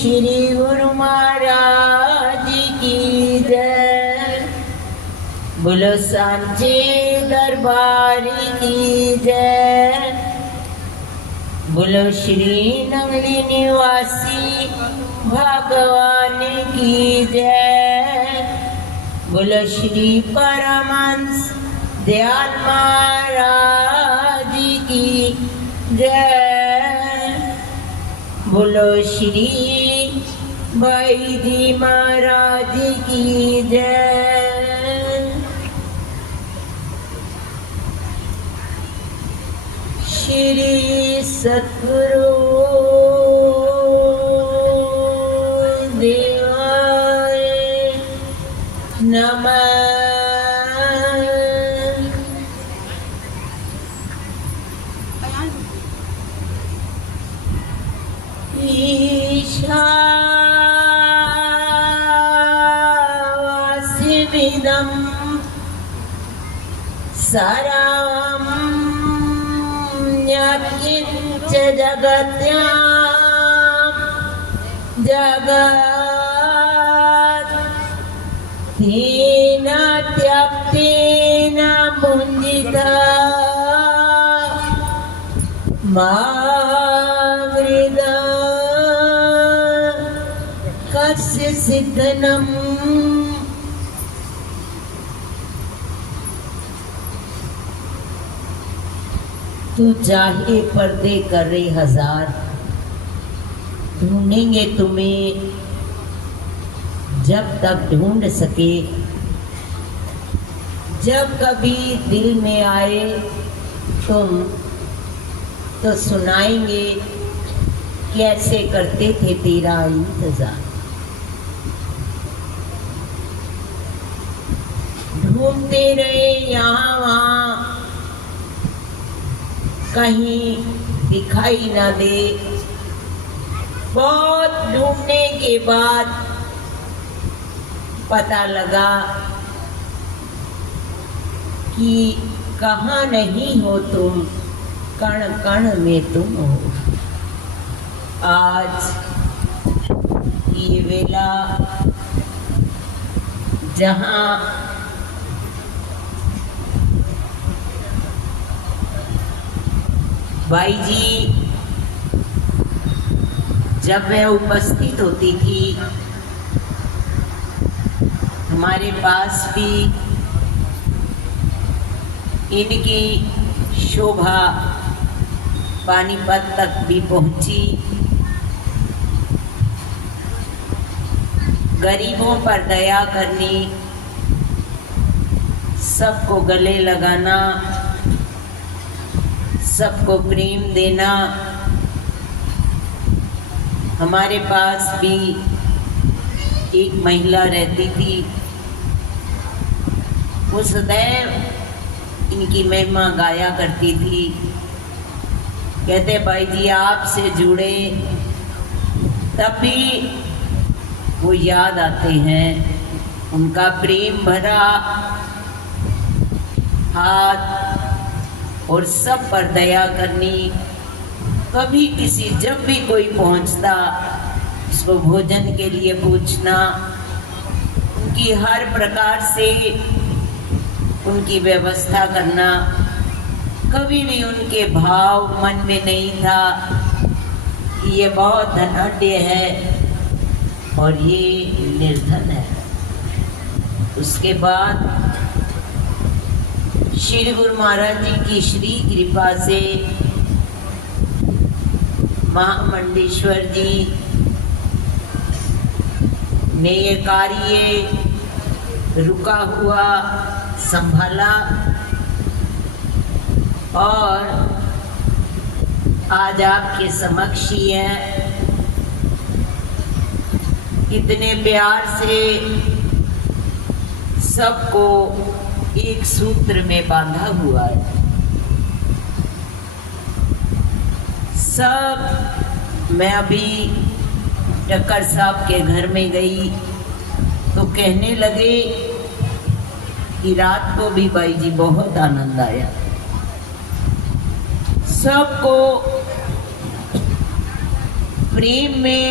श्री गुरु महाराज की जय। बोलो सांचे दरबार की जय। बोलो श्री नंगली निवासी भगवान की जय। बोलो श्री परमहंस दयाल महाराज की जय। बोलो श्री भाई जी महाराज की जय। श्री सतगुरु देवाय नमः। ईशावासिविदं सर्वं यत्किञ्च जगत्यां जगत् तेन त्यक्तेन भुञ्जिता मा कस्य सिद्धनम्। तू चाहे पर्दे कर रहे हजार, ढूंढेंगे तुम्हें जब तक ढूंढ सके। जब कभी दिल में आए तुम तो सुनाएंगे कैसे करते थे तेरा इंतजार। घूमते रहे यहाँ वहाँ, कहीं दिखाई ना दे। बहुत ढूंढने के बाद पता लगा कि कहाँ नहीं हो तुम, कण कण में तुम हो। आज ये वेला जहाँ भाई जी जब वह उपस्थित होती थी, हमारे पास भी इनकी शोभा पानीपत तक भी पहुंची। गरीबों पर दया करनी, सबको गले लगाना, सबको प्रेम देना। हमारे पास भी एक महिला रहती थी, वो सदैव इनकी महिमा गाया करती थी। कहते भाई जी आपसे जुड़े तब भी वो याद आते हैं। उनका प्रेम भरा हाथ और सब पर दया करनी। कभी किसी जब भी कोई पहुंचता उसको भोजन के लिए पूछना, उनकी हर प्रकार से उनकी व्यवस्था करना। कभी भी उनके भाव मन में नहीं था कि ये बहुत धनाढ्य है और ये निर्धन है। उसके बाद श्री गुरु महाराज जी की श्री कृपा से महामंडेश्वर जी ने ये कार्य रुका हुआ संभाला और आज आपके समक्ष ही है। इतने प्यार से सबको एक सूत्र में बांधा हुआ है। सब मैं अभी टक्कर साहब के घर में गई तो कहने लगे कि रात को भी भाई जी बहुत आनंद आया। सबको प्रेम में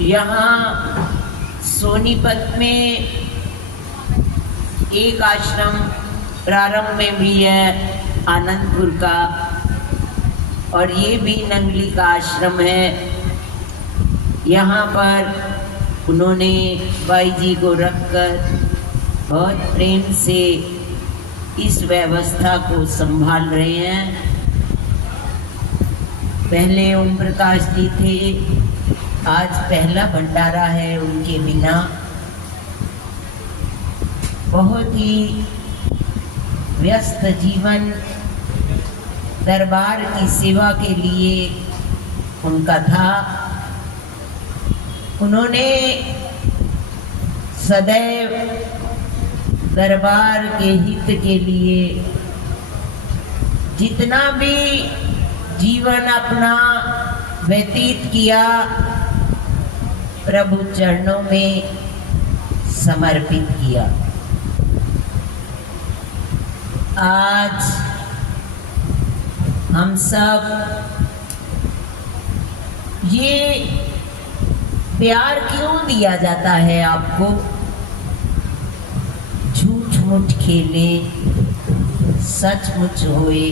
यहाँ सोनीपत में एक आश्रम प्रारंभ में भी है आनंदपुर का, और ये भी नंगली का आश्रम है। यहाँ पर उन्होंने बाई जी को रखकर बहुत प्रेम से इस व्यवस्था को संभाल रहे हैं। पहले ओम प्रकाश जी थे, आज पहला भंडारा है उनके बिना। बहुत ही व्यस्त जीवन दरबार की सेवा के लिए उनका था। उन्होंने सदैव दरबार के हित के लिए जितना भी जीवन अपना व्यतीत किया, प्रभु चरणों में समर्पित किया। आज हम सब ये प्यार क्यों दिया जाता है आपको? झूठ मूठ खेले सचमुच होए,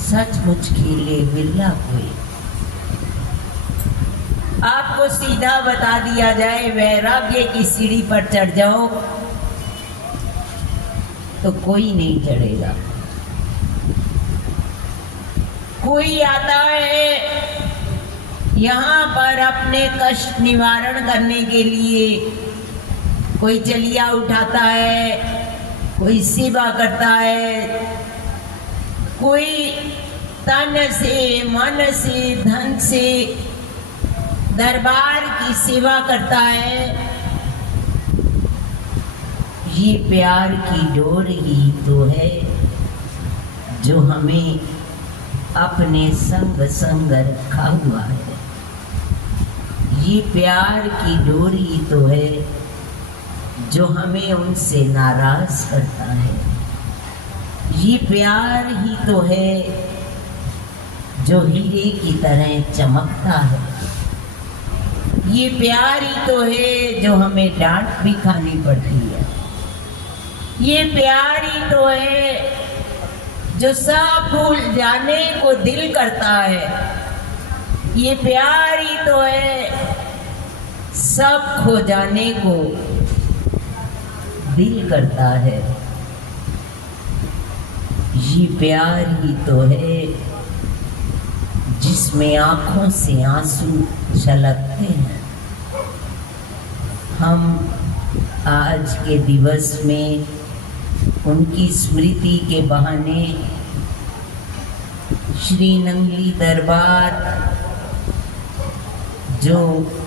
सचमुच खेले बिरला हुए। आपको सीधा बता दिया जाए, वैराग्य की सीढ़ी पर चढ़ जाओ तो कोई नहीं चढ़ेगा। कोई आता है यहाँ पर अपने कष्ट निवारण करने के लिए, कोई चलिया उठाता है, कोई सेवा करता है, कोई तन से मन से धन से दरबार की सेवा करता है। ये प्यार की डोर ही तो है जो हमें अपने संग संग रखा हुआ है। ये प्यार की डोर ही तो है जो हमें उनसे नाराज करता है। ये प्यार ही तो है जो हीरे की तरह चमकता है। ये प्यार ही तो है जो हमें डांट भी खानी पड़ती है। ये प्यार ही तो है जो सब भूल जाने को दिल करता है। ये प्यार ही तो है सब खो जाने को दिल करता है। ये प्यार ही तो है जिसमें आंखों से आंसू छलकते हैं। हम आज के दिवस में उनकी स्मृति के बहाने श्री नंगली दरबार जो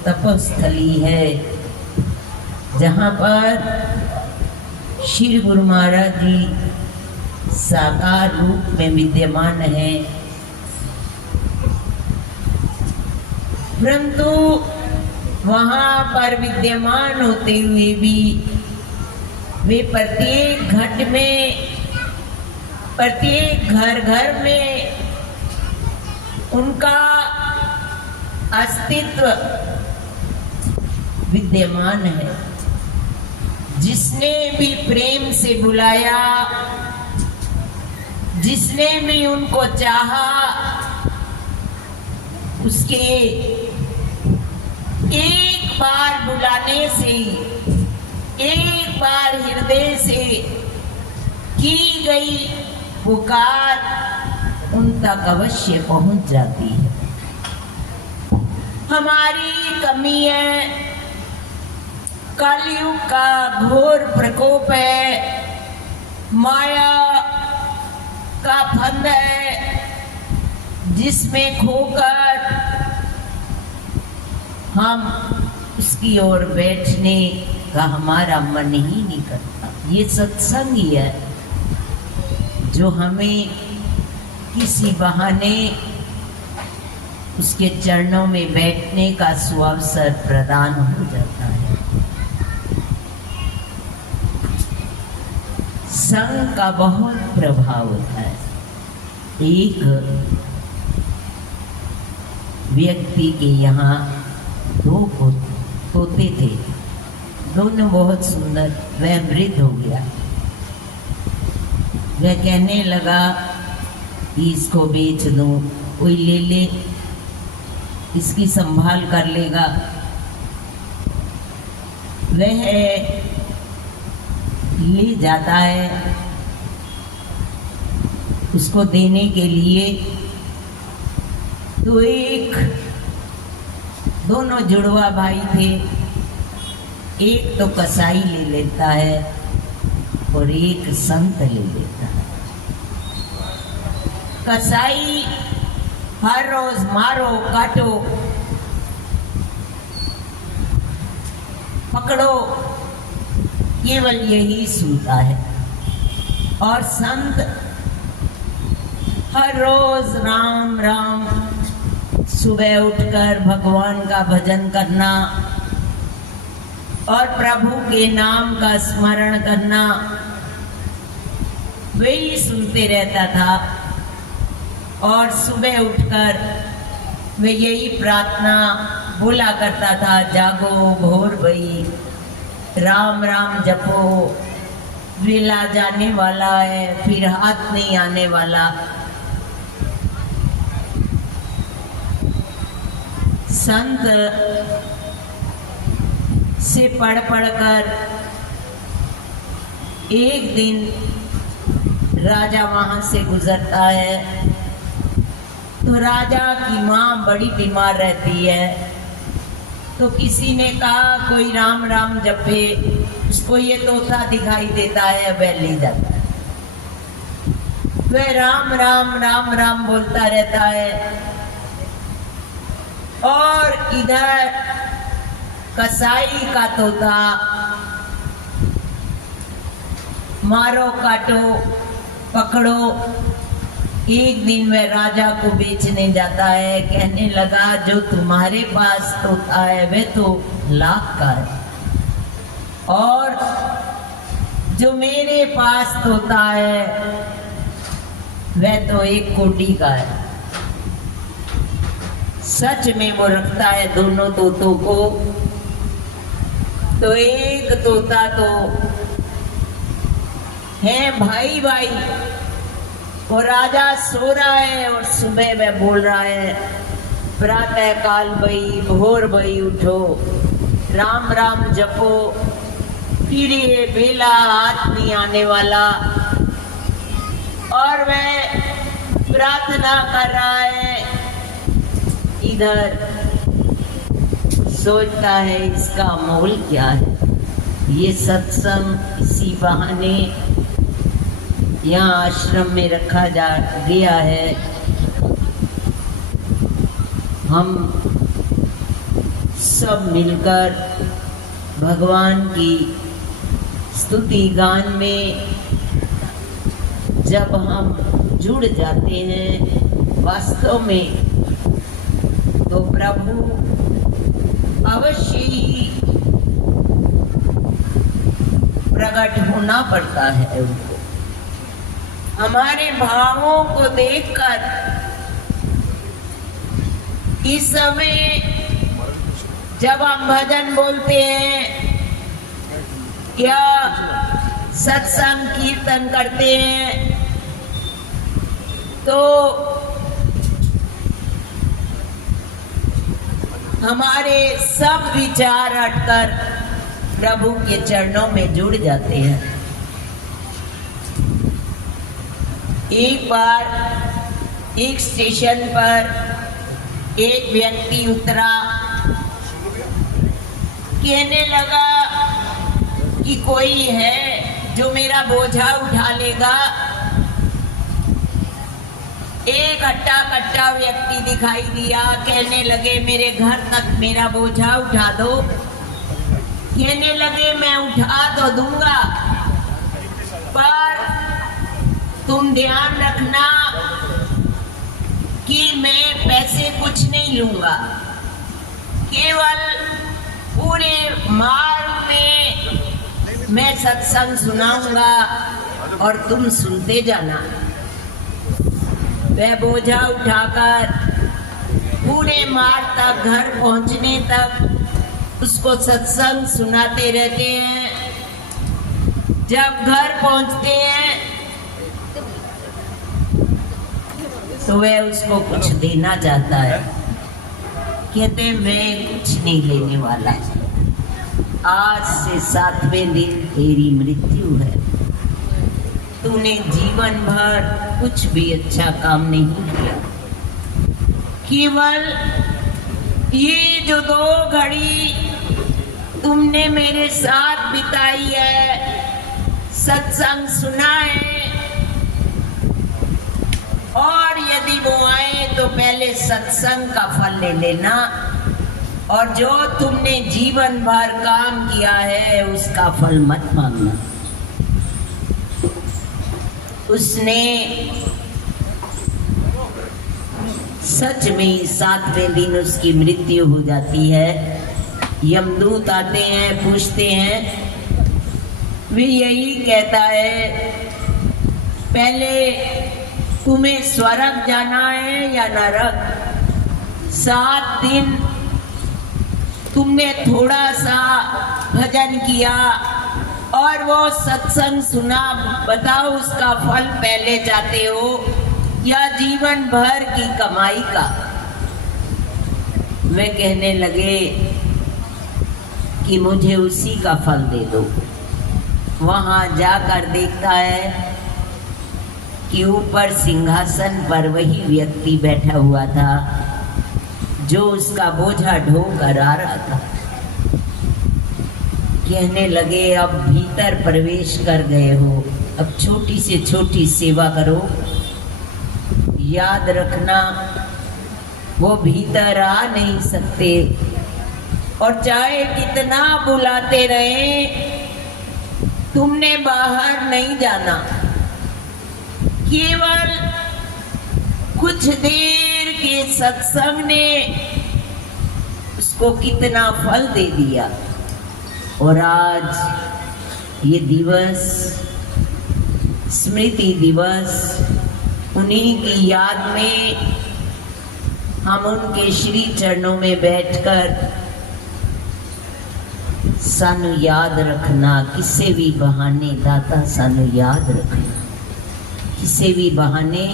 तपस्थली है, जहाँ पर श्री गुरु महाराज जी साकार रूप में विद्यमान है, परंतु वहाँ पर विद्यमान होते हुए भी वे प्रत्येक घट में, प्रत्येक घर घर में उनका अस्तित्व विद्यमान है। जिसने भी प्रेम से बुलाया, जिसने भी उनको चाहा, उसके एक बार बुलाने से, एक बार हृदय से की गई पुकार उन तक अवश्य पहुंच जाती है। हमारी कमी है, कलयुग का घोर प्रकोप है, माया का फंद है, जिसमें खोकर हम उसकी ओर बैठने का हमारा मन ही नहीं करता। ये सत्संग ही है जो हमें किसी बहाने उसके चरणों में बैठने का सुअवसर प्रदान हो जाता है। संग का बहुत प्रभाव होता है। एक व्यक्ति के यहाँ दो पोते थे, दोनों बहुत सुंदर। वह वृद्ध हो गया। वह कहने लगा इसको बेच दूं, कोई ले ले, इसकी संभाल कर लेगा। वह ले जाता है उसको देने के लिए। तो एक दोनों जुड़वा भाई थे, एक तो कसाई ले लेता है और एक संत ले लेता है। कसाई हर रोज मारो काटो पकड़ो केवल यही सुनता है, और संत हर रोज राम राम, सुबह उठकर भगवान का भजन करना और प्रभु के नाम का स्मरण करना, वही सुनते रहता था। और सुबह उठकर वे यही प्रार्थना बोला करता था, जागो भोर भई, राम राम जपो, वेला जाने वाला है, फिर हाथ नहीं आने वाला। संत से पढ़ कर एक दिन राजा वहां से गुजरता है। तो राजा की माँ बड़ी बीमार रहती है। तो किसी ने कहा कोई राम राम जपे, उसको ये तोता दिखाई देता है, वह ले जाता है। वह राम राम राम राम बोलता रहता है। और इधर कसाई का तोता मारो काटो पकड़ो। एक दिन वह राजा को बेचने जाता है, कहने लगा जो तुम्हारे पास तोता है वह तो लाख का है, और जो मेरे पास तोता है वह तो 1 कोटी का है। सच में वो रखता है दोनों तोतों को। तो एक तोता तो है भाई भाई, वो राजा सो रहा है और सुबह वह बोल रहा है, प्रातः काल भई भोर भई उठो, राम राम जपो, फिर ये बेला हाथ नहीं आने वाला। और वह प्रार्थना कर रहा है, इधर सोचता है इसका मोल क्या है। ये सत्संग इसी बहाने यहाँ आश्रम में रखा जा गया है। हम सब मिलकर भगवान की स्तुति गान में जब हम जुड़ जाते हैं वास्तव में, तो प्रभु अवश्य ही प्रकट होना पड़ता है उनको। हमारे भावों को देखकर इस समय जब हम भजन बोलते हैं या सत्संग कीर्तन करते हैं, तो हमारे सब विचार हटकर प्रभु के चरणों में जुड़ जाते हैं। एक बार एक स्टेशन पर एक व्यक्ति उतरा, कहने लगा कि कोई है जो मेरा बोझा उठा लेगा। एक हट्टा कट्टा व्यक्ति दिखाई दिया, कहने लगे मेरे घर तक मेरा बोझा उठा दो। कहने लगे मैं उठा तो दूंगा, पर तुम ध्यान रखना कि मैं पैसे कुछ नहीं लूंगा, केवल पूरे मार्ग में मैं सत्संग सुनाऊंगा और तुम सुनते जाना। वह बोझा उठाकर पूरे मार्ग तक, घर पहुंचने तक उसको सत्संग सुनाते रहते हैं। जब घर पहुंचते हैं तो वह उसको कुछ देना चाहता है। कहते मैं कुछ नहीं लेने वाला, आज से 7वें दिन तेरी मृत्यु है। तूने जीवन भर कुछ भी अच्छा काम नहीं किया, केवल ये जो 2 घड़ी तुमने मेरे साथ बिताई है, सत्संग सुना है, और यदि वो आए तो पहले सत्संग का फल ले लेना, और जो तुमने जीवन भर काम किया है उसका फल मत मांगना। उसने सच में 7वें दिन उसकी मृत्यु हो जाती है। यमदूत आते हैं, पूछते हैं, वे यही कहता है पहले तुम्हें स्वर्ग जाना है या नरक। 7 दिन तुमने थोड़ा सा भजन किया और वो सत्संग सुना, बताओ उसका फल पहले चाहते हो या जीवन भर की कमाई का। वे कहने लगे कि मुझे उसी का फल दे दो। वहां जाकर देखता है कि ऊपर सिंहासन पर वही व्यक्ति बैठा हुआ था जो उसका बोझा ढोकर आ रहा था। कहने लगे अब भीतर प्रवेश कर गए हो, अब छोटी से छोटी सेवा करो। याद रखना वो भीतर आ नहीं सकते, और चाहे कितना बुलाते रहे तुमने बाहर नहीं जाना। केवल कुछ देर के सत्संग ने उसको कितना फल दे दिया। और आज ये दिवस, स्मृति दिवस, उन्हीं की याद में हम उनके श्री चरणों में बैठकर सानू याद रखना, किसी भी बहाने दाता सानू याद रखना, किसी भी बहाने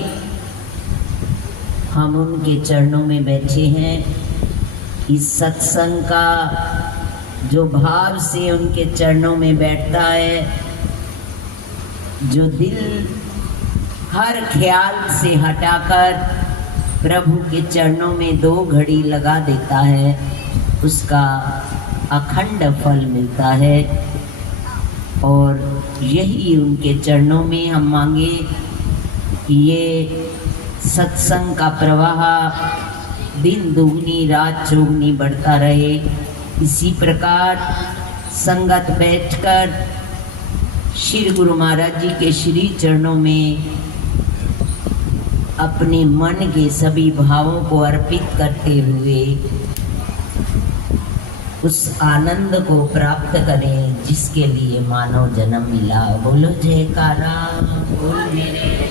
हम उनके चरणों में बैठे हैं। इस सत्संग का जो भाव से उनके चरणों में बैठता है, जो दिल हर ख्याल से हटाकर प्रभु के चरणों में 2 घड़ी लगा देता है, उसका अखंड फल मिलता है। और यही उनके चरणों में हम मांगे कि ये सत्संग का प्रवाह दिन दुगनी रात चौगनी बढ़ता रहे। इसी प्रकार संगत बैठकर श्री गुरु महाराज जी के श्री चरणों में अपने मन के सभी भावों को अर्पित करते हुए उस आनंद को प्राप्त करें जिसके लिए मानव जन्म मिला। बोलो जयकारा, बोल मेरे